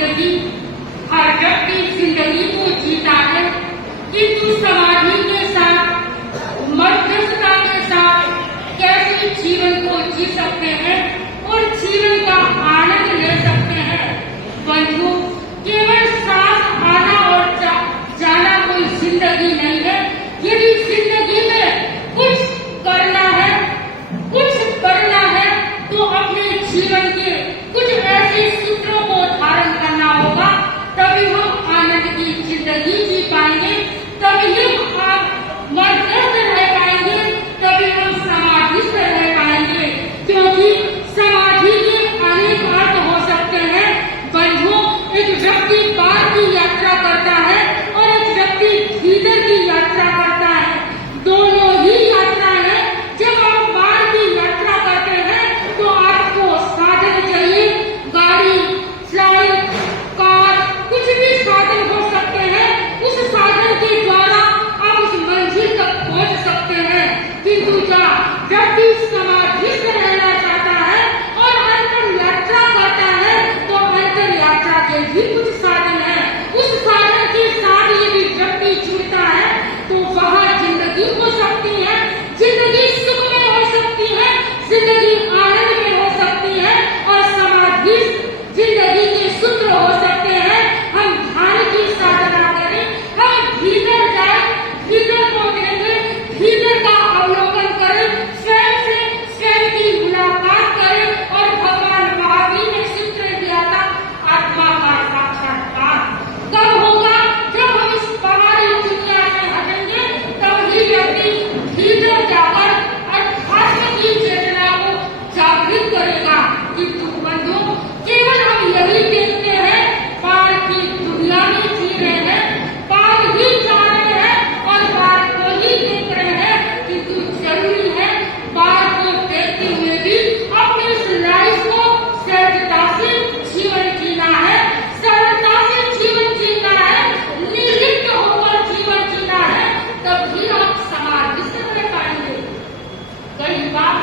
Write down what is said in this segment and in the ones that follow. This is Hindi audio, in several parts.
जिंदगी। हर व्यक्ति जिंदगी को जीता है, किंतु समाधि के साथ, मध्यस्थता के साथ कैसे जीवन को जी सकते हैं और जीवन का आनंद ले सकते हैं। बंधु, केवल सांस आना और जाना कोई जिंदगी नहीं है। यदि जिंदगी में कुछ करना है तो अपने जीवन के कुछ ऐसे सूत्रों को धारण करना होगा, तभी हम आनंद की जिंदगी जी पाएंगे, तभी हम मध्यस्थ रह पाएंगे, तभी हम समाधिस्थ रह पाएंगे। क्योंकि समाधि के अनेक अर्थ हो सकते हैं। बंधुओं, एक व्यक्ति बाहर की यात्रा करता है और एक व्यक्ति भीतर की यात्रा करता है। दोनों ही यात्रा है। जब आप बाहर की यात्रा करते हैं तो आपको साधन चाहिए, गाड़ी, फ्लाइट, कार, कुछ भी साधन हो सकते हैं। उस साधन के द्वारा आप उस मंजिल तक पहुंच सकते हैं। किंतु जब व्यक्ति समाधिस्थ रहना चाहता है और अंतर यात्रा करता है तो अंतर यात्रा के भी कुछ साधन है। उस साधन के साथ यदि व्यक्ति जुड़ता है तो वहाँ जिंदगी हो सकती है, जिंदगी सुख में हो सकती है, जिंदगी आनंद में हो सकती है और समाधि जिंदगी के सूत्र हो सकते हैं। हम ध्यान की साधना करें, हम भीतर जाए, भीतर को देखें, भीतर का अवलोकन करें, स्वयं से स्वयं की मुलाकात करें और भगवान महावीर ने सूत्र दिया था, आत्मा का साक्षात्कार कब होगा? जब हम इस पहाड़ी दुनिया से हटेंगे, तब ही व्यक्ति भीतर जाकर अध्यात्म की चेतना को जागृत करेगा। किंतु बंधुओं, केवल हम यही देखते हैं, पार की दुनिया में जी रहे हैं, पार ही जा रहे हैं और पार को ही देख रहे हैं। किंतु जरूरी है पार को देखते हुए भी अपनी इस लाइफ को सहजता से जीवन जीना है, सरलता से जीवन जीना है, निर्लिप्त होकर जीवन जीना है, तभी आप समाधिस्थ रह पाएंगे। कई बार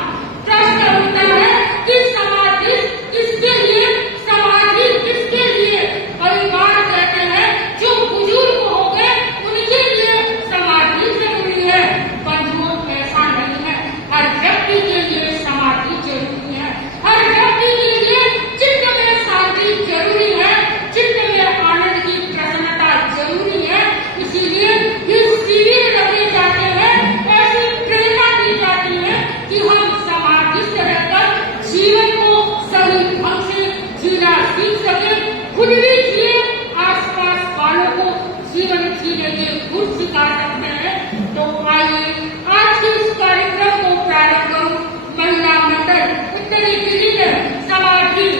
प्रश्न उठता है कि समाधि किसके लिए, समाधि किसके लिए? परिवार कहते हैं जो बुजुर्ग हो गए उनके लिए समाधि जरूरी है। बंधुओं, ऐसा नहीं है। हर व्यक्ति के लिए समाधि जरूरी है। हर व्यक्ति के लिए चित्त में शांति जरूरी है, चित्त में आनंद की प्रसन्नता जरूरी है। इसीलिए ये शिविर रखे जाते हैं, ऐसी प्रेरणा दी जाती है कि हम समाधिस्थ रहकर जीवन को सही ढंग से जीना सीख सके, खुद भी जिए, आसपास वालों को जीवन जीने के गुण सिखा सकते हैं। तो आइए आज के इस कार्यक्रम को प्रारंभ करूं। महिला मंडल उत्तरी दिल्ली ने समाधि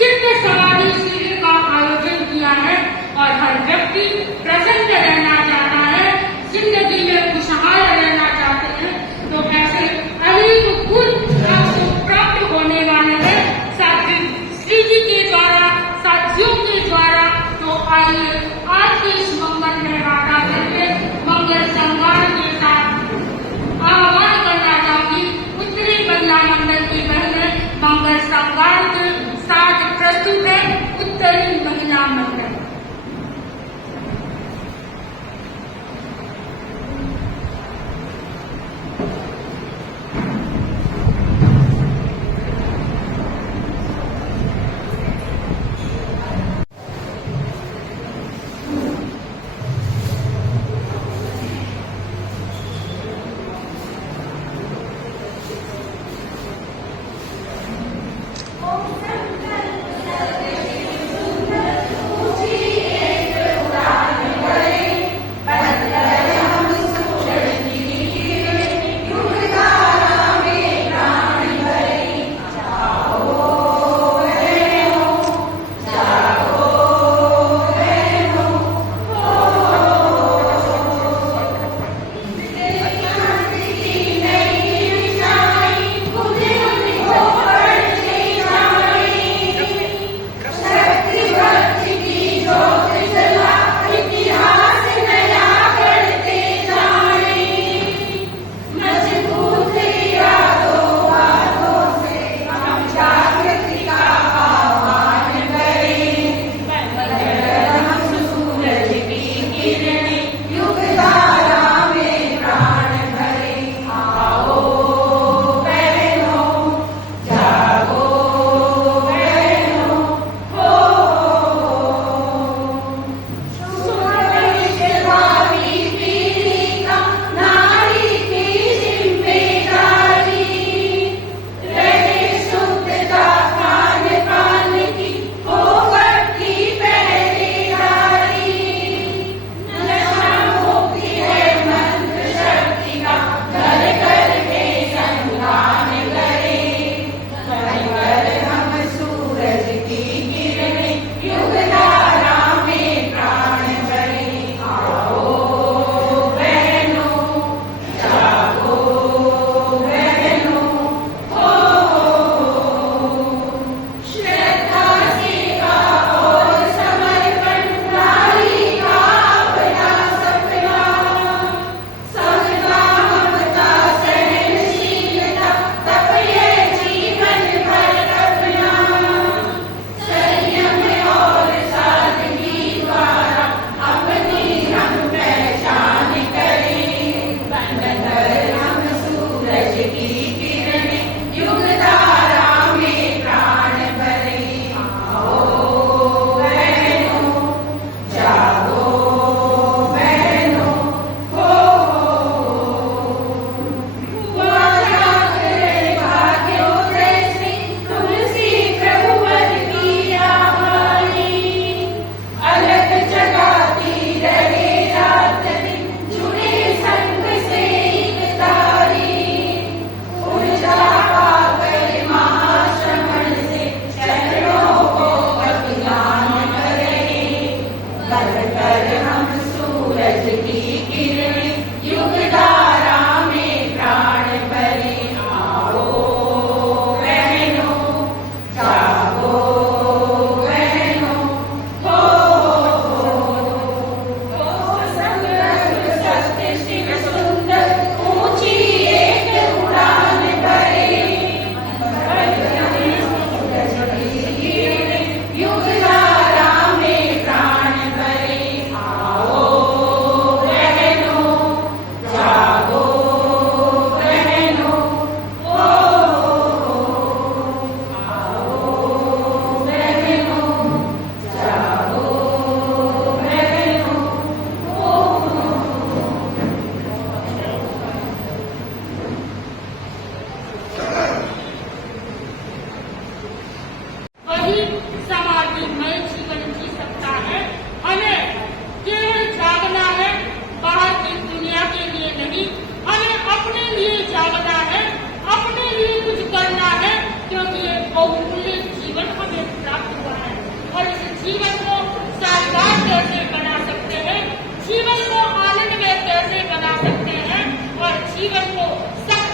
चित्त समाधि शिविर का आयोजन किया है और हर व्यक्ति प्रसन्न रहना चाहता है, जिंदगी में खुशहाल रहना चाहते हैं। तो ऐसे अनेक गुण आपको प्राप्त होने वाले हैं श्री जी के द्वारा, साथियों के द्वारा। तो आइए आज के इस मंगल में वादा करके मंगल संगार के साथ आह्वान करना चाहूंगी उत्तरी महिला मंडल की बहनें। मंगल संगार के साथ प्रस्तुत है उत्तरी महिला मंडल।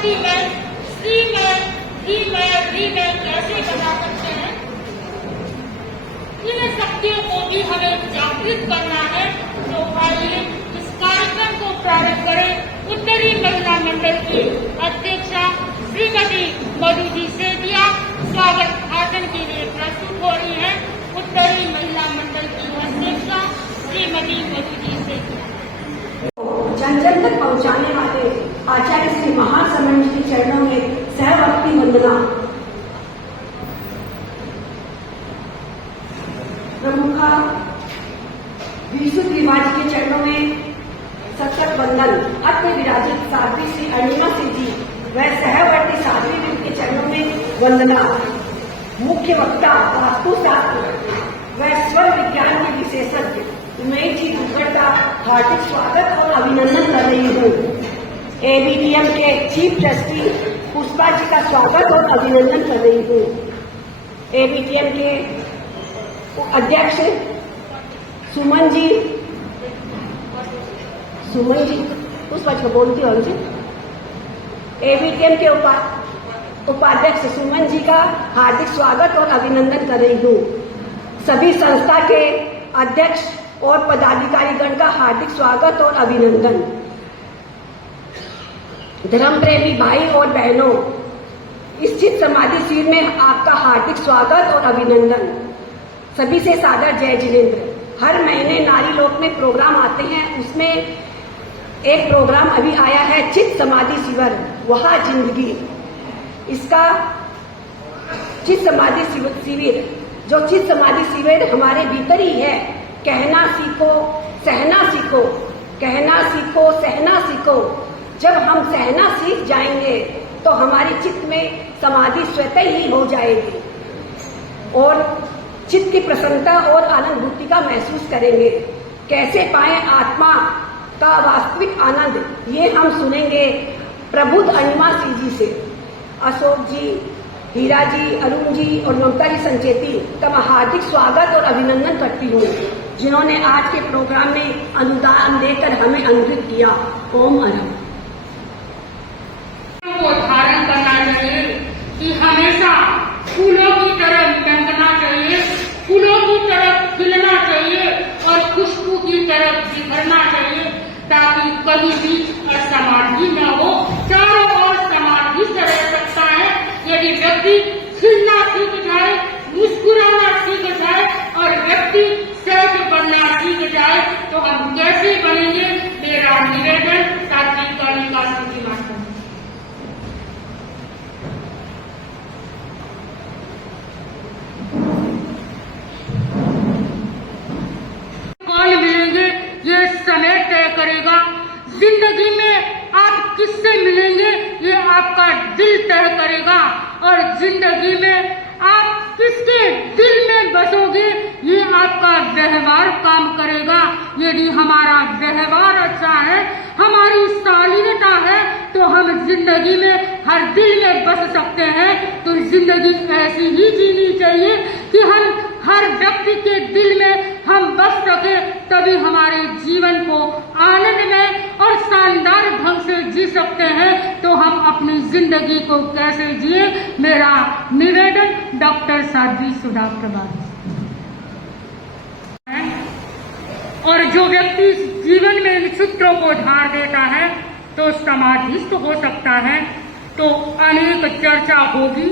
मैं कैसे बना सकते हैं? इन शक्तियों को भी हमें जागृत करना है। तो आइए इस कार्यक्रम को प्रारंभ करें। उत्तरी महिला मंडल की अध्यक्षा श्रीमती मधु जी सेठिया स्वागत भाषण के लिए प्रस्तुत हो रही है। उत्तरी महिला मंडल की अध्यक्षा श्रीमती मधु जी सेठिया। जन जन तक पहुंचाने वाले आचार्य श्री महासमन जी के चरणों में सहभक्ति वंदना। प्रमुखा विशुद्ध विवाह के चरणों में सत्संग वंदन। अत्य विराजित साध्वी श्री अनिमा सिंह जी व सहवर्ती साध्वी के चरणों में वंदना। मुख्य वक्ता वास्तुशास्त्र व स्वर विज्ञान के विशेषज्ञ मैं जी दुर्गढ़ का हार्दिक स्वागत और अभिनंदन कर रही हूँ। एबीटीएम के चीफ ट्रस्टी पुष्पा जी का स्वागत और अभिनंदन कर रही हूँ। एबीटीएम के अध्यक्ष सुमन जी पुष्पा जी को बोलती हूँ जी। एबीटीएम के उपाध्यक्ष सुमन जी का हार्दिक स्वागत और अभिनंदन कर रही हूँ। सभी संस्था के अध्यक्ष और पदाधिकारीगण का हार्दिक स्वागत और अभिनंदन। धर्म प्रेमी भाई और बहनों, इस चित समाधि शिविर में आपका हार्दिक स्वागत और अभिनंदन। सभी से सादर जय जिनेन्द्र। हर महीने नारी लोक में प्रोग्राम आते हैं, उसमें एक प्रोग्राम अभी आया है चित समाधि शिविर वहाँ जिंदगी। इसका चित समाधि शिविर जो चित समाधि शिविर हमारे भीतर ही है। कहना सीखो सहना सीखो, कहना सीखो सहना सीखो। जब हम सहना सीख जाएंगे तो हमारी चित्त में समाधि स्वतः ही हो जाएगी और चित्त की प्रसन्नता और आनंदभूति का महसूस करेंगे। कैसे पाएं आत्मा का वास्तविक आनंद, ये हम सुनेंगे प्रबुद्ध अनिमा सिंह जी से। अशोक जी, हीरा जी, अरुण जी और ममता जी संचेती का मैं हार्दिक स्वागत और अभिनंदन करती हूँ, जिन्होंने आज के प्रोग्राम में अनुदान देकर हमें अनुग्रहित किया। ओम अरहम। को धारण करना चाहिए कि हमेशा फूलों की तरह महकना चाहिए, फूलों की तरह खिलना चाहिए और खुशबू की तरह बिखरना चाहिए, ताकि कभी भी असमाधि न हो। चारों ओर समाधि से रह सकता है यदि व्यक्ति खिलना सीख जाए, मुस्कुराना सीख जाए और व्यक्ति सहज बनना सीख जाए तो हम कैसे बनेंगे? मेरा निवेदन सात्विक कालिका सूची माता। कौन मिलेंगे ये समय तय करेगा। जिंदगी में आप किससे मिलेंगे ये आपका दिल तय करेगा और जिंदगी में आप किसके दिल में बसोगे ये आपका व्यवहार काम करेगा। यदि हमारा व्यवहार अच्छा है, हमारी शालीनता है, तो हम जिंदगी में हर दिल में बस सकते हैं। तो जिंदगी ऐसी ही जीनी चाहिए कि हम हर व्यक्ति के दिल में हम बस सके, तभी हमारे जीवन को आनंदमय और शानदार ढंग से जी सकते हैं। तो हम अपनी जिंदगी को कैसे जिए? मेरा निवेदन डॉक्टर साध्वी सुधा प्रभात। और जो व्यक्ति जीवन में इन सूत्रों को धार देता है तो समाधिस्थ हो सकता है। तो अनेक चर्चा होगी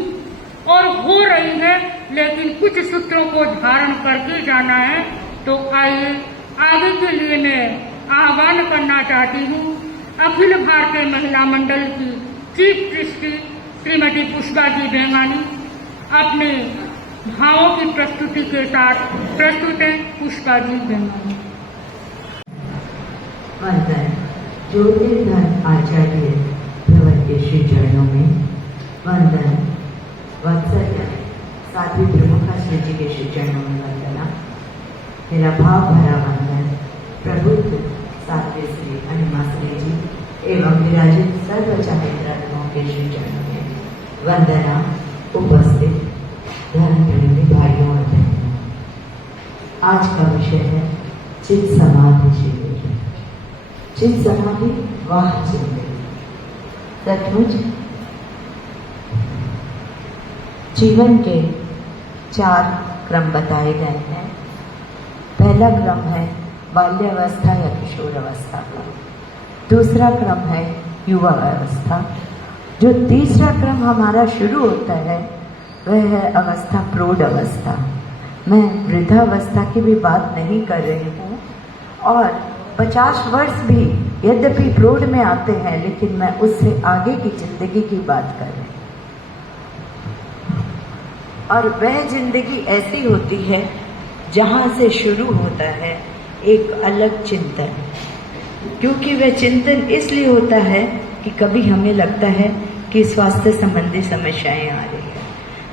और हो रही है, लेकिन कुछ सूत्रों को धारण करके जाना है। तो आइए आगे के लिए मैं आह्वान करना चाहती हूँ अखिल भारतीय महिला मंडल की चीफ ट्रस्टी श्रीमती पुष्पा जी बेंगानी अपने भावों की प्रस्तुति के साथ प्रस्तुत है। पुष्पा जी बेंगानी। वंदन। ज्योतिर्धन आचार्य भवन के श्री चरणों में वंदन। वत्सल्य साध्वी प्रमुखा श्री जी के श्री चरणों में वंदना। मेरा भाव भरा वंदन प्रबुद्ध साध्वी श्री अनिमा श्री जी एवं विराजित सर्वचारित्रात्माओं के श्री चरणों में वंदना। उपस्थित धर्म प्रेमी भाइयों और बहनों, आज का विषय है चित समाधि शिविर। चित समाधि वाह जिंदगी। सचमुच जीवन के 4 क्रम बताए गए हैं। पहला क्रम है बाल्यावस्था या किशोरावस्था का, दूसरा क्रम है युवा अवस्था, जो तीसरा क्रम हमारा शुरू होता है वह है अवस्था प्रौढ़ अवस्था। मैं वृद्धावस्था की भी बात नहीं कर रही हूँ, और 50 वर्ष भी यद्यपि प्रौढ़ में आते हैं, लेकिन मैं उससे आगे की जिंदगी की बात कर रही हूँ। और वह जिंदगी ऐसी होती है जहाँ से शुरू होता है एक अलग चिंतन, क्योंकि वह चिंतन इसलिए होता है कि कभी हमें लगता है कि स्वास्थ्य संबंधी समस्याएं आ रही है,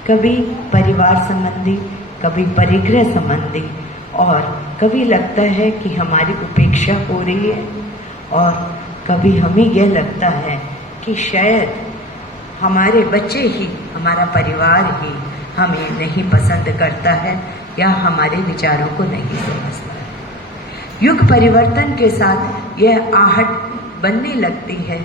कभी परिवार संबंधी, कभी परिग्रह संबंधी, और कभी लगता है कि हमारी उपेक्षा हो रही है, और कभी हमें यह लगता है कि शायद हमारे बच्चे ही, हमारा परिवार ही हमें नहीं पसंद करता है या हमारे विचारों को नहीं समझता है। युग परिवर्तन के साथ यह आहट बनने लगती है।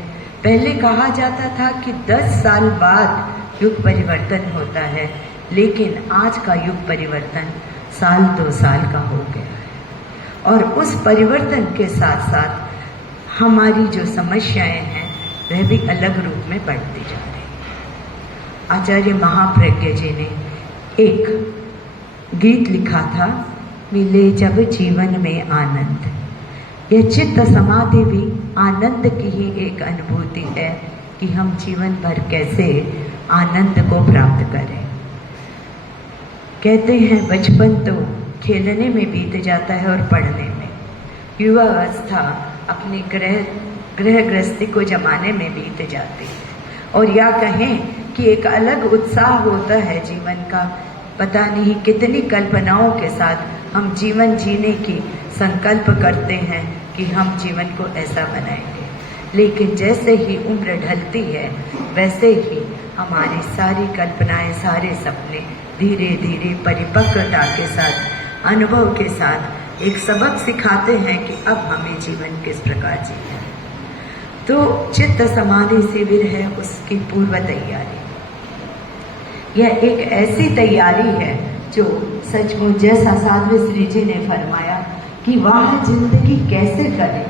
पहले कहा जाता था कि 10 साल बाद युग परिवर्तन होता है, लेकिन आज का युग परिवर्तन 1-2 साल का हो गया है, और उस परिवर्तन के साथ साथ हमारी जो समस्याएं हैं वह भी अलग रूप में बढ़ती जा रही है। आचार्य महाप्रज्ञ जी ने एक गीत लिखा था, मिले जब जीवन में आनंद। यह चित्त समाधि भी आनंद की ही एक अनुभूति है कि हम जीवन भर कैसे आनंद को प्राप्त करें। कहते हैं बचपन तो खेलने में बीत जाता है और पढ़ने में, युवा अवस्था अपनी गृह गृहस्थी को जमाने में बीत जाती है, और या कहें कि एक अलग उत्साह होता है जीवन का। पता नहीं कितनी कल्पनाओं के साथ हम जीवन जीने की संकल्प करते हैं कि हम जीवन को ऐसा बनाएंगे, लेकिन जैसे ही उम्र ढलती है वैसे ही हमारी सारी कल्पनाएं, सारे सपने धीरे धीरे परिपक्वता के साथ, अनुभव के साथ एक सबक सिखाते हैं कि अब हमें जीवन किस प्रकार जीना है। तो चित्त समाधि शिविर है उसकी पूर्व तैयारी। यह एक ऐसी तैयारी है जो सचमुच, जैसा साध्वी श्री जी ने फरमाया कि वाह जिंदगी कैसे करें,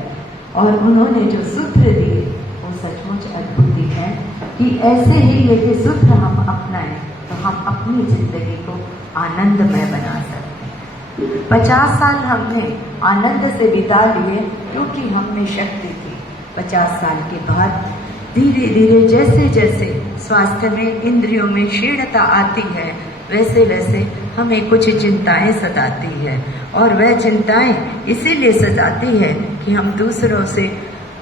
और उन्होंने जो सूत्र दिए वो सचमुच अद्भुत है कि ऐसे ही यदि सूत्र हम अपनाएं तो हम अपनी जिंदगी को आनंदमय बना सकते हैं। 50 साल हमने आनंद से बिता लिए क्योंकि हम में शक्ति थी। 50 साल के बाद धीरे धीरे जैसे जैसे स्वास्थ्य में, इंद्रियों में क्षीणता आती है, वैसे वैसे हमें कुछ चिंताएं सताती है, और वह चिंताएं इसीलिए सताती है कि हम दूसरों से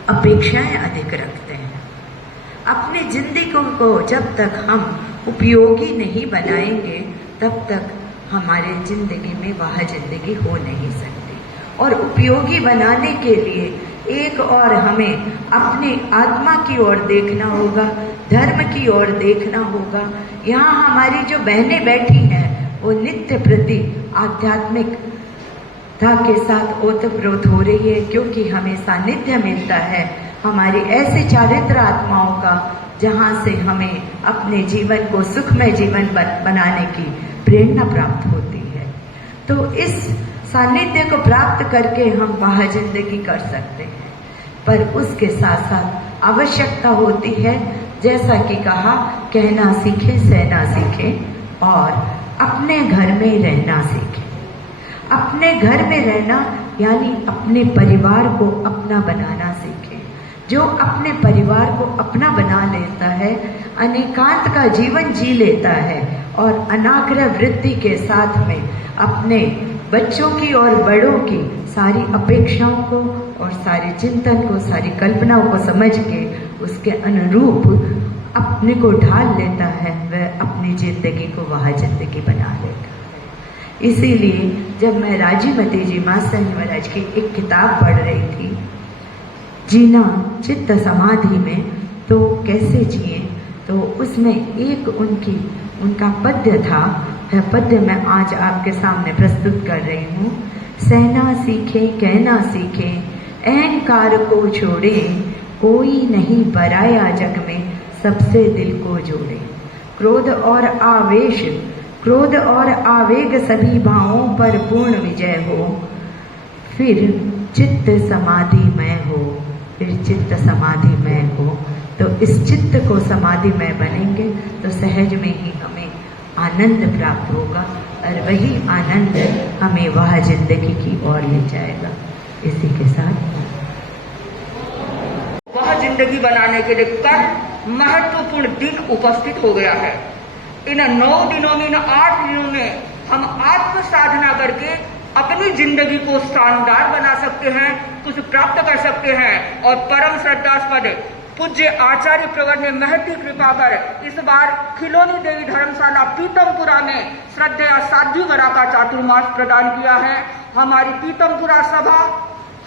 अपेक्षाएं अधिक रखते हैं। अपनी जिंदगी को जब तक हम उपयोगी नहीं बनाएंगे तब तक हमारे जिंदगी में वह जिंदगी हो नहीं सकती। और उपयोगी बनाने के लिए एक और हमें अपने आत्मा की ओर देखना होगा, धर्म की ओर देखना होगा। यहाँ हमारी जो बहनें बैठी हैं वो नित्य प्रति आध्यात्मिकता के साथ ओतप्रोत हो रही है, क्योंकि हमें सानिध्य मिलता है हमारी ऐसे चारित्र आत्माओं का जहाँ से हमें अपने जीवन को सुखमय जीवन बनाने की प्रेरणा प्राप्त होती है। तो इस सानिध्य को प्राप्त करके हम बाहर जिंदगी कर सकते हैं, पर उसके साथ साथ आवश्यकता होती है, जैसा कि कहा, कहना सीखे, सहना सीखे और अपने घर में रहना सीखे। अपने घर में रहना यानी अपने परिवार को अपना बनाना सीखे। जो अपने परिवार को अपना बना लेता है, अनेकांत का जीवन जी लेता है और अनाग्रह वृत्ति के साथ में अपने बच्चों की और बड़ों की सारी अपेक्षाओं को और सारे चिंतन को, सारी कल्पनाओं को समझ के उसके अनुरूप अपने को ढाल लेता है, वह अपनी जिंदगी को वह जिंदगी बना लेता है। इसीलिए जब मैं राजीमती जी मास्टर महाराज की एक किताब पढ़ रही थी, जीना चित्त समाधि में, तो कैसे जिए, तो उसमें एक उनका पद्य था। वह पद्य मैं आज आपके सामने प्रस्तुत कर रही हूँ। सहना सीखे, कहना सीखे, अहंकार को छोड़े, कोई नहीं बराया जग में सबसे दिल को जोड़े। क्रोध और आवेग सभी भावों पर पूर्ण विजय हो, फिर चित्त समाधिमय हो, तो इस चित्त को समाधिमय बनेंगे तो सहज में ही हमें आनंद प्राप्त होगा और वही आनंद हमें वह जिंदगी की ओर ले जाएगा। इसी के साथ वह जिंदगी बनाने के लिए कल महत्वपूर्ण दिन उपस्थित हो गया है। इन 9 दिनों में, इन 8 दिनों में हम आत्म साधना करके अपनी जिंदगी को शानदार बना सकते हैं, कुछ प्राप्त कर सकते हैं। और परम श्रद्धास्पद पूज्य आचार्य प्रवर ने महती कृपा कर इस बार खिलौनी देवी धर्मशाला पीतमपुरा में श्रद्धेय साध्वी वरा का चातुर्मास प्रदान किया है। हमारी पीतमपुरा सभा,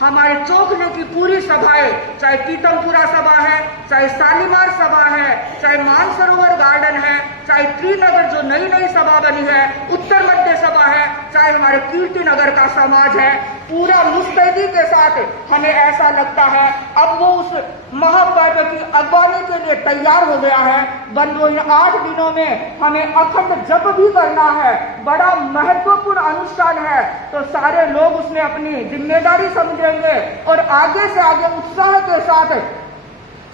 हमारे चौखले की पूरी सभाएं, चाहे पीतमपुरा सभा है, चाहे शालीमार सभा है, चाहे मानसरोवर गार्डन है, चाहे त्रिनगर जो नई सभा बनी है, उत्तर मध्य सभा है, चाहे हमारे कीर्ति नगर का समाज है, पूरा मुस्तैदी के साथ हमें ऐसा लगता है अब वो उस महापर्व की अगवानी के लिए तैयार हो गया है। बंधुओं, इन 8 दिनों में हमें अखंड जप भी करना है, बड़ा महत्वपूर्ण अनुष्ठान है। तो सारे लोग उसमें अपनी जिम्मेदारी समझेंगे और आगे से आगे उत्साह के साथ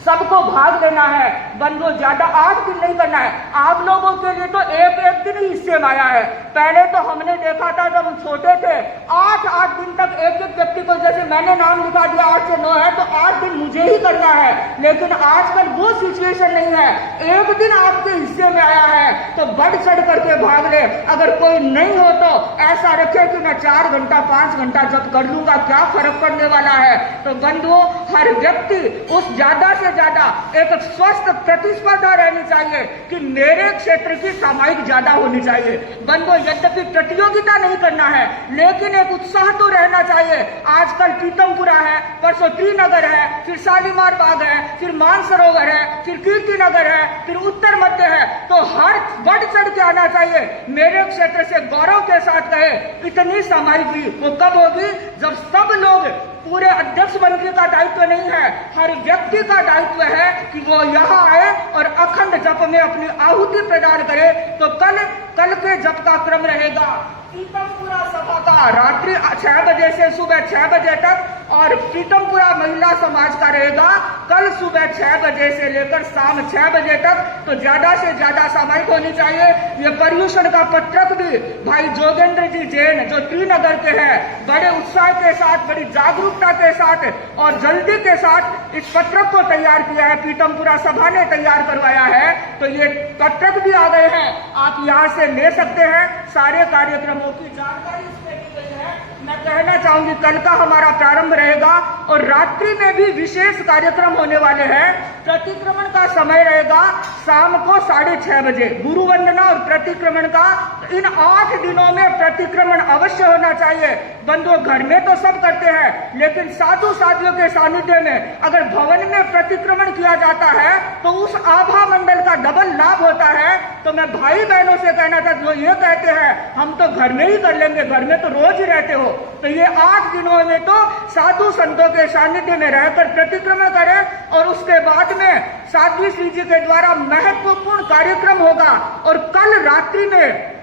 सबको भाग लेना है। बंधुओं, ज्यादा 8 दिन नहीं करना है। आप लोगों के लिए तो एक दिन ही हिस्से में आया है। पहले तो हमने देखा था जब हम छोटे थे 8 दिन तक एक व्यक्ति को, जैसे मैंने नाम लिखा दिया 8 से 9 है तो 8 दिन मुझे ही करना है। लेकिन आजकल वो सिचुएशन नहीं है, एक दिन आपके हिस्से में आया है तो बढ़ चढ़ करके भाग ले। अगर कोई नहीं हो तो ऐसा रखे कि मैं 4 घंटा 5 घंटा जब कर लूंगा, क्या फर्क पड़ने वाला है। तो बंधुओं, हर व्यक्ति उस ज्यादा से ज्यादा एक स्वस्थ प्रतिस्पर्धा रहनी चाहिए कि मेरे क्षेत्र की सामायिक ज्यादा होनी चाहिए। बंधुओं, यद्यपि प्रतियोगिता नहीं करना है लेकिन एक उत्साह तो रहना चाहिए। आजकल पीतमपुरा है, परसों त्रिनगर है, फिर शालीमार बाग है, फिर मानसरोवर है, फिर कीर्ति नगर है, फिर उत्तर मध्य है। तो हर बढ़ चढ़ के आना चाहिए। मेरे क्षेत्र से गौरव के साथ कहे इतनी सामायिक भी वो कब होगी जब सब लोग, पूरे अध्यक्ष मंत्री का दायित्व नहीं है, हर व्यक्ति का दायित्व है कि वो यहाँ आए और अखंड जप में अपनी आहुति प्रदान करे। तो कल के जप का क्रम रहेगा पीतमपुरा सभा का रात्रि 6 बजे से सुबह 6 बजे तक, और पीतमपुरा महिला समाज का रहेगा कल सुबह 6 बजे से लेकर शाम 6 बजे तक। तो ज्यादा से ज्यादा सामायिक होनी चाहिए। ये पर्यूषण का पत्रक भी भाई जोगेंद्र जी जैन जो त्रिनगर के हैं, बड़े उत्साह के साथ, बड़ी जागरूकता के साथ और जल्दी के साथ इस पत्रक को तैयार किया है। पीतमपुरा सभा ने तैयार करवाया है। तो ये पत्रक भी आ गए हैं, आप यहाँ से ले सकते हैं। सारे कार्यक्रमों की जानकारी इसमें दी गई है। मैं कहना चाहूंगी कल का हमारा प्रारंभ रहेगा और रात्रि में भी विशेष कार्यक्रम होने वाले हैं। प्रतिक्रमण का समय रहेगा शाम को 6:30 बजे, गुरु वंदना और प्रतिक्रमण का। इन 8 दिनों में प्रतिक्रमण अवश्य होना चाहिए। बंधुओं, घर में तो सब करते हैं लेकिन साधु साधियों के सानिध्य में अगर भवन में प्रतिक्रमण किया जाता है तो उस आभा मंडल का डबल लाभ होता है। तो मैं भाई बहनों से कहना था जो ये कहते हैं हम तो घर में ही कर लेंगे, घर में तो रोज ही रहते हो, तो ये 8 दिनों में तो साधु संतों के सानिध्य में रहकर प्रतिक्रमण करें। और उसके बाद में साध्वी श्री जी के द्वारा महत्वपूर्ण कार्यक्रम होगा। और कल रात्रि में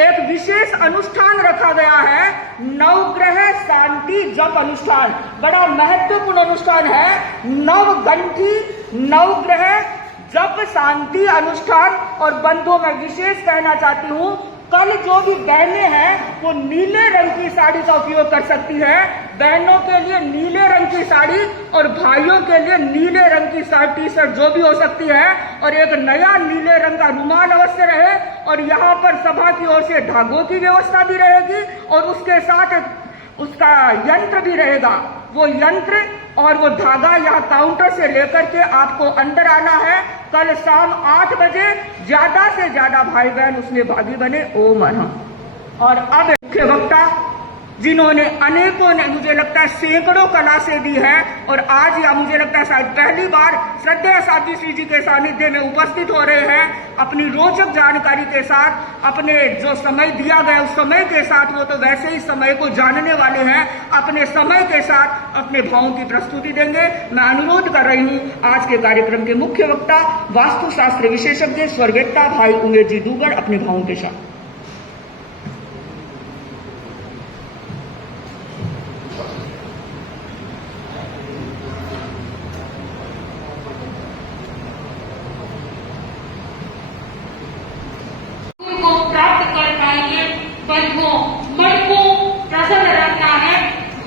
एक विशेष अनुष्ठान रखा गया है, नवग्रह शांति जप अनुष्ठान। बड़ा महत्वपूर्ण अनुष्ठान है, नवगंठी नवग्रह जप शांति अनुष्ठान। और बंधुओं, मैं विशेष कहना चाहती हूँ कल जो भी बहनें हैं वो नीले रंग की साड़ी का उपयोग कर सकती है। बहनों के लिए नीले रंग की साड़ी और भाइयों के लिए नीले रंग की शर्ट टी शर्ट जो भी हो सकती है। और एक नया नीले रंग का रुमाल अवश्य रहे। और यहाँ पर सभा की ओर से धागों की व्यवस्था भी रहेगी और उसके साथ उसका यंत्र भी रहेगा। वो यंत्र और वो धागा यहाँ काउंटर से लेकर के आपको अंदर आना है। कल शाम 8 बजे ज्यादा से ज्यादा भाई बहन उसमें भागी बने। ओम नमः। और अब मुख्य वक्ता जिन्होंने अनेकों ने, मुझे लगता है सैकड़ों क्लासें दी है, और आज या मुझे लगता है शायद पहली बार श्रद्धेय साध्वी श्री जी के सानिध्य में उपस्थित हो रहे हैं अपनी रोचक जानकारी के साथ। अपने जो समय दिया गया उस समय के साथ, वो तो वैसे ही समय को जानने वाले हैं, अपने समय के साथ अपने भावों की प्रस्तुति देंगे। मैं अनुरोध कर रही हूँ आज के कार्यक्रम के मुख्य वक्ता वास्तुशास्त्र विशेषज्ञ स्वर्गीय भाई उमेश जी दुगड़ अपने भावों के साथ। को प्राप्त कर पाएंगे। बंधुओं, मन को प्रसन्न रखना है,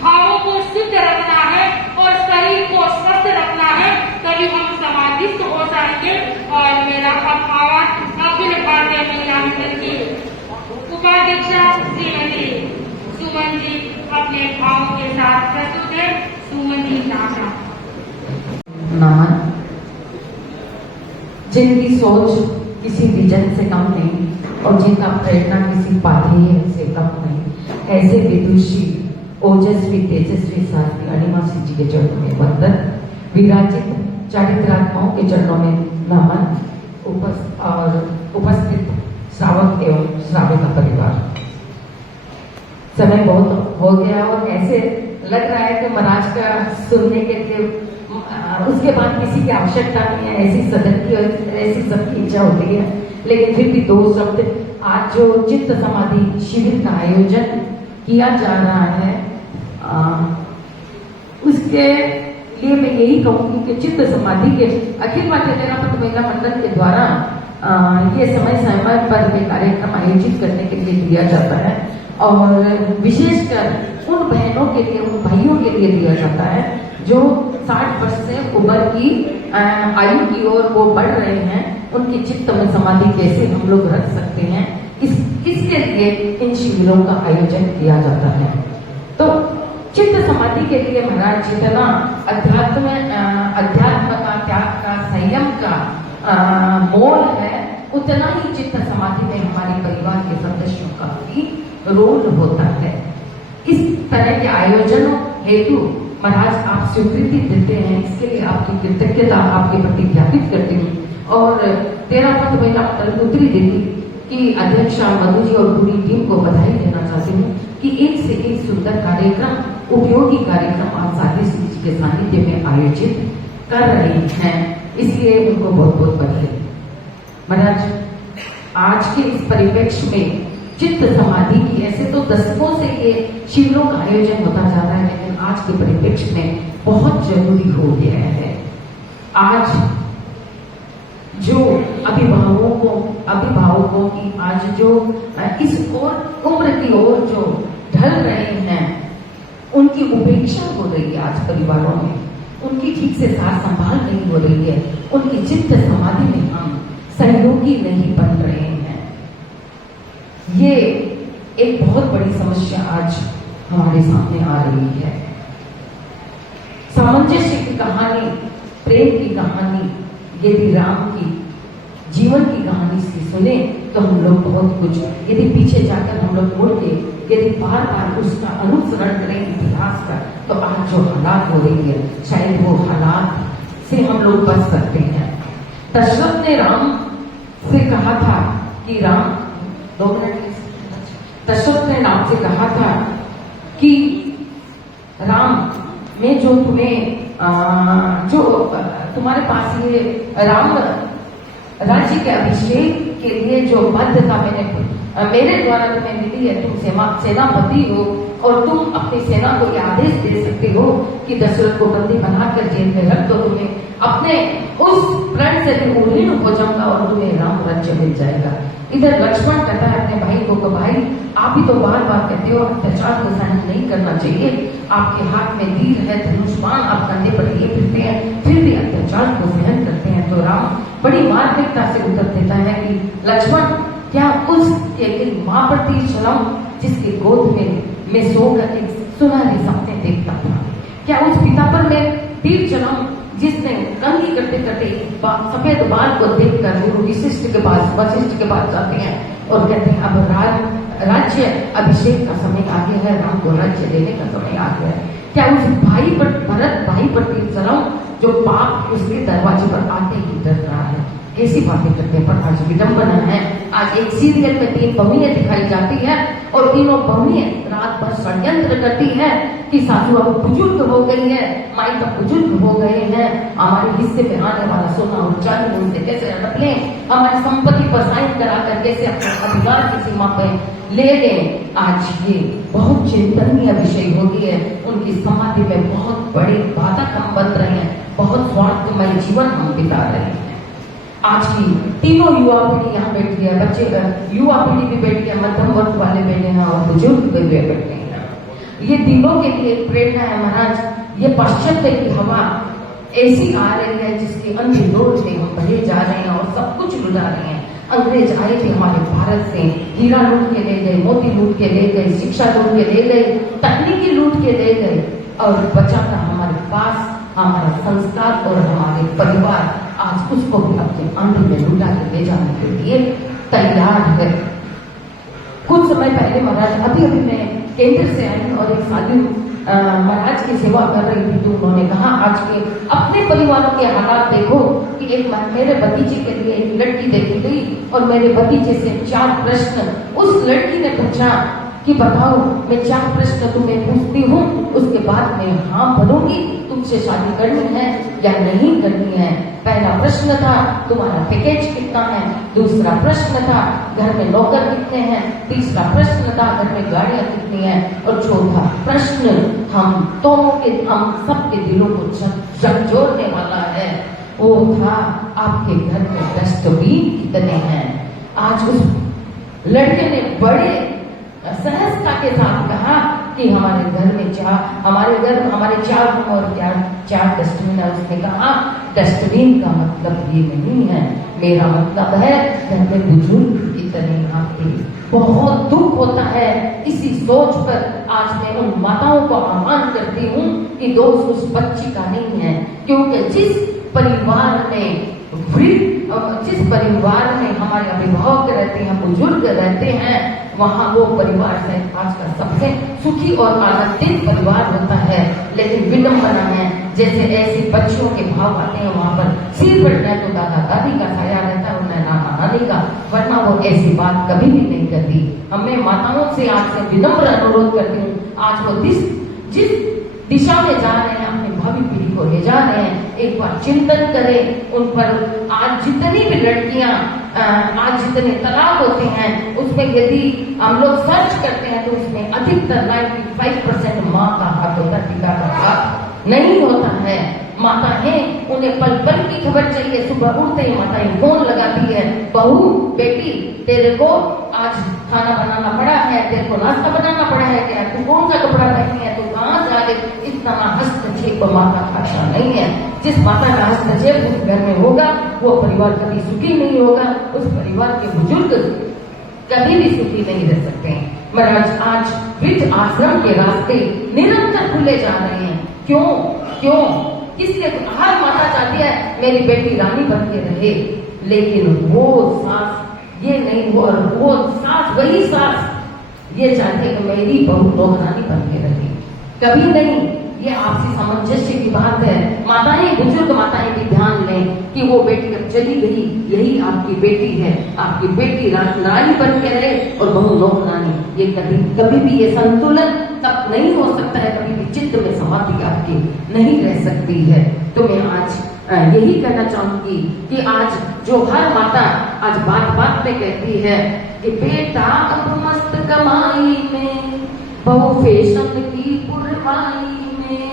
भावों को शुद्ध रखना है और शरीर को स्वस्थ रखना है, तभी हम समाधिस्थ हो जाएंगे। और मेरा अब आवाज अखिल भारतीय महिला मंडल की उपाध्यक्षा श्रीमती सुमन जी अपने भावों के साथ प्रस्तुत है। सुमन जी नाम। नमन। जिनकी सोच किसी विजन से कम नहीं और जिनका प्रेरणा किसी पाथेय से कम नहीं, ऐसे विदुषी ओजस्वी तेजस्वी साध्वी अणिमा सिंह जी के चरणों में वंदन। विराजित चारित्रात्माओं के चरणों में नमन। उपस्थित श्रावक एवं श्राविका परिवार, समय बहुत हो गया और ऐसे लग रहा है कि महाराज का सुनने के लिए उसके बाद किसी की आवश्यकता नहीं है, ऐसी सदन की और ऐसी सबकी इच्छा होती है। लेकिन फिर भी दो शब्द, आज जो चित्त समाधि शिविर का आयोजन किया जा रहा है उसके लिए मैं यही कहूंगी कि चित्त समाधि के अखिल भारतीय तेरापंथ महिला मंडल के द्वारा ये समय समय पर ये कार्यक्रम आयोजित करने के लिए दिया जाता है और विशेषकर उन बहनों के लिए, उन भाइयों के लिए दिया जाता है जो 60 वर्ष से ऊपर की आयु की ओर वो बढ़ रहे हैं। उनकी चित्त में समाधि कैसे हम लोग रख सकते हैं, इसके लिए इन शिविरों का आयोजन किया जाता है। तो चित्त समाधि के लिए महाराज जितना अध्यात्म का, त्याग का, संयम का मोल है, उतना ही चित्त समाधि में हमारे परिवार के सदस्यों का भी रोल होता है। इस तरह के आयोजनों हेतु महाराज आप स्वीकृति देते हैं, इसके लिए आपकी कृतज्ञता आपके प्रति ज्ञापित करती हूँ। और तेरापंथ महिला मंडल उत्तरी दिल्ली की अध्यक्षा मधु जी और पूरी टीम को बधाई देना चाहती हूँ कि एक से एक सुंदर कार्यक्रम, उपयोगी कार्यक्रम आप साध्वी श्री जी के सानिध्य में आयोजित कर रहे हैं, इसलिए उनको बहुत बहुत बधाई। महाराज आज के इस परिप्रेक्ष्य में चित्त समाधि की, ऐसे तो दशकों से ये शिविरों का आयोजन होता जा रहा है, लेकिन आज के परिप्रेक्ष्य में बहुत जरूरी हो गया है। आज जो अभिभावकों की आज जो इस ओर उम्र की ओर जो ढल रहे हैं, उनकी उपेक्षा हो रही है आज परिवारों में, उनकी ठीक से सार संभाल नहीं हो रही है, उनकी चित्त समाधि में हम सहयोगी नहीं बन रहे हैं। ये एक बहुत बड़ी समस्या आज हमारे सामने आ रही है। सामंजस्य की कहानी, प्रेम की कहानी, यदि राम की जीवन की कहानी से सुने तो हम लोग बहुत कुछ, यदि पीछे जाकर हम लोग मुड़ के यदि बार बार उसका अनुसरण करें इतिहास का, तो आज जो हालात हो रही है शायद वो हालात से हम लोग बच सकते हैं। दशरथ ने राम से कहा था कि राम, 2 मिनट, दशरथ ने राम से कहा था कि राम, मैं जो तुम्हें जो तुम्हारे पास ये राम राज्य के अभिषेक के लिए जो बाध्यता मैंने मेरे द्वारा तुम्हें मिली है, तुम सेनापति हो और तुम अपनी सेना को ये आदेश दे सकते हो कि दशरथ को बंदी बनाकर जेल में रख दो, तुम्हें अपने उस प्रण से भी उन्हीन हो जाऊंगा और तुम्हें राम राज्य मिल जाएगा। इधर लक्ष्मण कहता है अपने भाई को, भाई आप ही तो बार बार कहते हो अत्याचार को सहन नहीं करना चाहिए, आपके हाथ में तीर है, धनुष्मान आप कंधे पर लिए फिरते हैं, फिर भी अत्याचार को सहन करते हैं। तो राम बड़ी मार्मिकता से उत्तर देता है कि लक्ष्मण, क्या उस एक माँ पर तीर चलाऊं जिसके गोद में मैं सोकर एक सुनहरे सपने देखता था? क्या उस पिता पर मैं तीर चलाऊं जिसने कंघी करते करते सफेद बाल को देखकर गुरु वशिष्ठ के पास जाते हैं और कहते हैं अब राज्य अभिषेक का समय आ गया है, राम को राज्य देने का समय आ गया है। क्या उस भरत भाई पर तीर चलाऊं जो पाप उसके दरवाजे पर आते ही डर रहा है? ऐसी बातें करने पर आज विडंबना है। आज एक सीरियल में 3 बहुएं दिखाई जाती है और तीनों बहुएं रात भर षड्यंत्र करती है कि सासू अब बुजुर्ग हो गई है, माई तो बुजुर्ग हो गए हैं, हमारे हिस्से में आने वाला सोना और चांदी उनसे कैसे हड़प लें, हमारी संपत्ति पर साइन कराकर कैसे अपने अधिकार की सीमा पे ले लें। आज ये बहुत चिंतनीय विषय हो गई है। उनकी समाधि में बहुत बड़े बाधक हम बन रहे हैं, बहुत स्वार्थमय जीवन हम बिता रहे हैं। आज की तीनों युवा पीढ़ी यहाँ बैठी है, बच्चे युवा पीढ़ी भी बैठी है, मध्यम वर्ग वाले बैठे हैं और बुजुर्ग भी बैठे हैं। ये तीनों के लिए एक प्रेरणा है महाराज। ये पाश्चात्य की हवा ऐसी आ रही है जिसके अंधेरों से हम भरे जा रहे हैं और सब कुछ लुटा रहे हैं। अंग्रेज आए थे हमारे भारत से, हीरा लूट के ले गए, मोती लूट के ले गए, शिक्षा लूट के ले गए, तकनीकी लूट के ले गए और बचा था हमारे पास हमारा संस्कार और हमारे परिवार। आज उसको भी अपने अंत में लुटा के ले जाने के लिए तैयार है। कुछ समय पहले महाराज अभी मैं केंद्र से आई और एक साधु महाराज की सेवा कर रही थी, तो उन्होंने कहा आज के अपने परिवारों के हालात देखो कि एक मेरे भतीजे के लिए एक लड़की देखी गई और मेरे भतीजे से 4 प्रश्न उस लड़की ने पूछा कि बताओ मैं 4 प्रश्न तुम्हें पूछती हूँ, उसके बाद मैं हाँ भरूंगी, तुमसे शादी करनी है या नहीं करनी है। पहला प्रश्न था तुम्हारा पैकेज कितना है, दूसरा प्रश्न था घर में नौकर कितने हैं, तीसरा प्रश्न था घर में गाड़ियां कितनी हैं और चौथा प्रश्न हम सबके दिलों को झकझोरने वाला है, वो था आपके घर में डस्टबिन कितने हैं। आज उस लड़के ने बड़े सहजता के साथ कहा कि हमारे घर में हमारे 4 रूम और 4 डस्टबिन है। उसने कहा डस्टबिन का मतलब ये नहीं है, मेरा मतलब है घर में बुजुर्ग इतने आते। बहुत दुख होता है इसी सोच पर। आज मैं उन माताओं को आह्वान करती हूँ कि दोस्त उस बच्ची का नहीं है, क्योंकि जिस परिवार में हमारे अभिभावक रहते हैं, बुजुर्ग रहते हैं, वहाँ वो परिवार से आज का सबसे सुखी और आनंदित परिवार होता है। लेकिन विडंबना है जैसे ऐसी बच्चियों के भाव आते हैं, वहाँ पर सिर पर न तो दादा दादी का छाया रहता है और न नाना नानी का, वरना वो ऐसी बात कभी भी नहीं करती। हमें माताओं से आज से विनम्र अनुरोध करती हूँ, आज वो जिस दिशा में जा रहे हैं अपनी भावी पीढ़ी को ले जा रहे हैं, एक बार चिंतन करें उन पर। आज जितनी भी लड़कियां आज जितने तलाक होते हैं उसमें यदि हम लोग सर्च करते हैं तो उसमें अधिकतर 95% माँ का हाथ होता है, पिता का हाथ नहीं होता है। माता है उन्हें पल पल की खबर चाहिए, सुबह उठते ही माताएं फोन लगाती है, बहू बेटी तेरे को आज खाना बनाना पड़ा है, तेरे को नाश्ता बनाना पड़ा है, क्या तू कौन सा कपड़ा पहनी है, तू कहाँ जा रही। इतना हस्तक्षेप माता का अच्छा नहीं है। जिस माता का हस्तक्षेप उस घर में होगा वो परिवार कभी सुखी नहीं होगा, उस परिवार के बुजुर्ग कभी भी सुखी नहीं रह सकते हैं। महाराज आज वृद्ध आश्रम के रास्ते निरंतर खुले जा रहे हैं। क्यों किसके हर माता चाहती है मेरी बेटी रानी बन के रहे, लेकिन वो सास ये नहीं, वो सास वही सास ये चाहती है कि मेरी बहू नौकरानी बन के रहे, कभी नहीं। ये आपसी सामंजस्य की बात है। माताएं, बुजुर्ग माताएं भी ध्यान लें कि वो बेटी अब चली गई, यही आपकी बेटी है, आपकी बेटी रानी बन के रहे और बहू नौकरानी। ये कभी भी ये संतुलन तब नहीं हो सकता है, कभी भी चित्त में समाधि आपकी नहीं रह सकती है। तो मैं आज यही कहना चाहूंगी कि आज जो हर माता आज बात बात में कहती है कि बेटा अब मस्त कमाई में, बहू फैशन की पुरवाई में,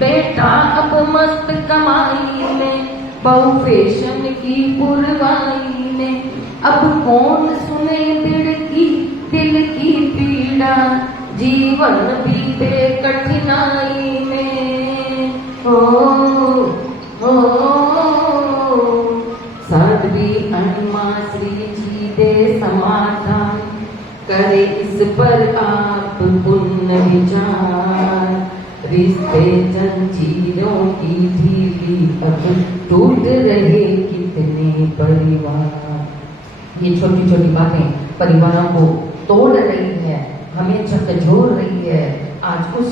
बेटा अब मस्त कमाई में, बहू फैशन की पुरवाई में, अब कौन सुने दिल की पीड़ा, जीवन बीते कठिनाई में। साध्वी अणिमा श्री जी दे समाधान, करे इस पर आप पुण्य विचार, रिश्ते जंजीरों की झीली अब टूट रहे कितने परिवार। ये छोटी छोटी बातें परिवारों को तोड़ रही है, हमें झकझोर रही है। आज उस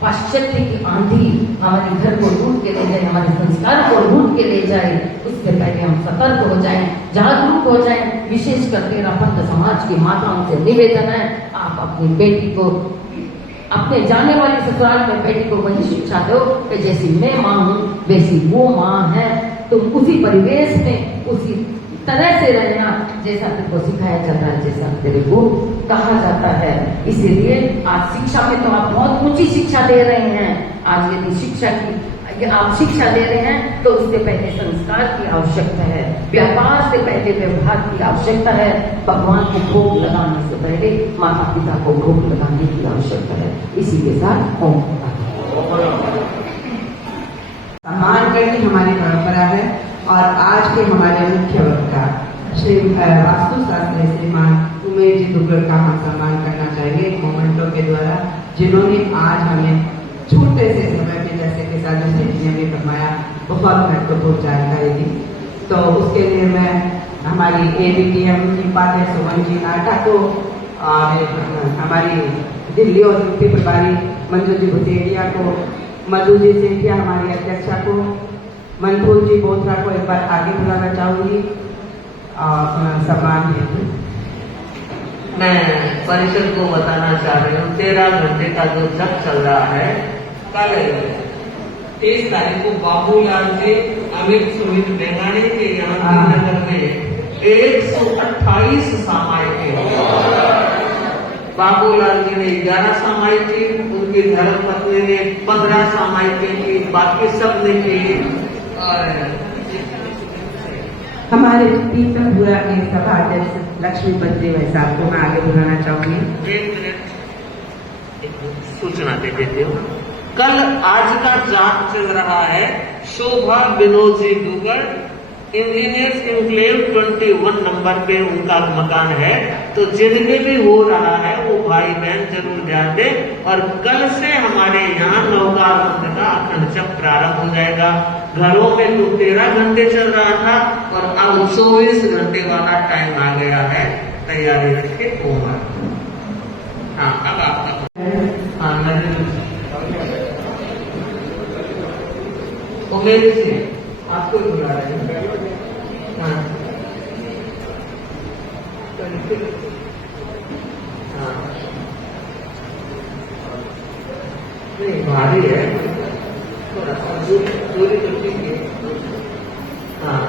पाश्चात्य की आंधी हमारे घर को लूट के ले जाए, हमारे संस्कार को लूट के ले जाए, उससे पहले हम सतर्क हो जाएं, जागरूक हो जाएं। विशेषकर तेरा पंथ समाज की माताओं से निवेदन है, आप अपनी बेटी को, अपने जाने वाली ससुराल में बेटी को वही शिक्षा दो कि जैसी मैं माँ हूँ वैसी वो माँ है। तुम उसी परिवेश में उसी तरह से रहना जैसा तेरे को सिखाया जाता है, जैसा तेरे को कहा जाता है। इसीलिए आज शिक्षा में तो आप बहुत ऊंची शिक्षा दे रहे हैं। आज यदि शिक्षा की आप शिक्षा दे रहे हैं तो उससे पहले संस्कार की आवश्यकता है, व्यापार से पहले व्यवहार की आवश्यकता है, भगवान को भोग लगाने से पहले माता पिता को भोग लगाने की आवश्यकता है। इसी के साथ ओम सम्मान करनी हमारी परंपरा है। और आज के हमारे मुख्य वक्ता श्री वास्तुशास्त्री श्रीमान उमेश जी दुग्गल का हम सम्मान करना चाहेंगे मोमेंटो के द्वारा, जिन्होंने आज हमें छोटे से समय में, जैसे कि साधु जी ने भी फरमाया, बहुत महत्वपूर्ण जानकारी दी। तो उसके लिए मैं हमारी ABTM की उपाध्यक्ष सुमन जी नाटा को और हमारी दिल्ली और यूपी प्रभारी मंजू जी भुतेरिया को, मधु जी सेठिया हमारी अध्यक्षा को, मनफूल जी बोथरा को एक बार आगे बुलाना चाहूंगी और सम्मान हेतु। मैं परिषद को बताना चाह रही हूँ 13 घंटे का जो जग चल रहा है, कल 30 तारीख को बाबूलाल जी अमित सुमित बेंगाड़ी के यहाँ नगर में 128 सामायिक, बाबूलाल जी ने 11 सामायिक की, उनकी धर्म पत्नी ने 15 सामायिक की, बाकी सब ने की। और हमारे पीपलपुरा के सभा अध्यक्ष लक्ष्मीपति भाई साहब को मैं आगे बुलाना चाहूंगी। एक मिनट सूचना दे देती हूँ। कल आज का जाप चल रहा है शोभा Vinod ji Duggal, engineers enclave 21 number पे उनका मकान है। तो जिनमें भी हो रहा है वो भाई बहन जरूर ध्यान दें। और कल से हमारे यहाँ नवकार मंत्र का अखंड जप प्रारंभ हो जाएगा। घरों में तो 13 घंटे चल रहा था और अब 24 घंटे वाला टाइम आ गया है। तैयारी रखे। ओम। हाँ, अब आपका। हाँ, उमेश जी आपको बुला रहे हैं। हाँ, हाँ, नहीं भारी है, थोड़ा सा दूरी तो ठीक है। हाँ,